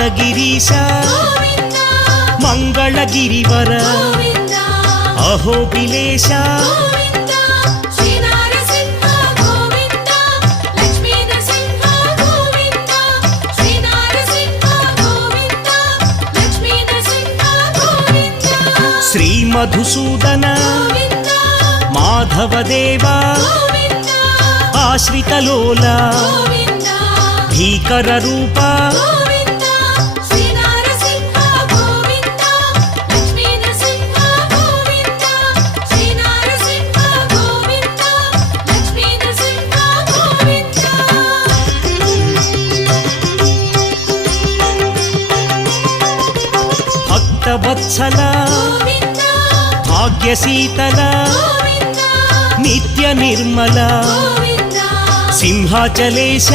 యాదగిరీశ మంగళగిరివర అహోబిలేశ శ్రీ మధుసూదన మాధవదేవా ఆశ్రితలోల భీకర రూప భక్తవత్సల భాగ్యశీతల నిత్య నిర్మల సింహాచలేశ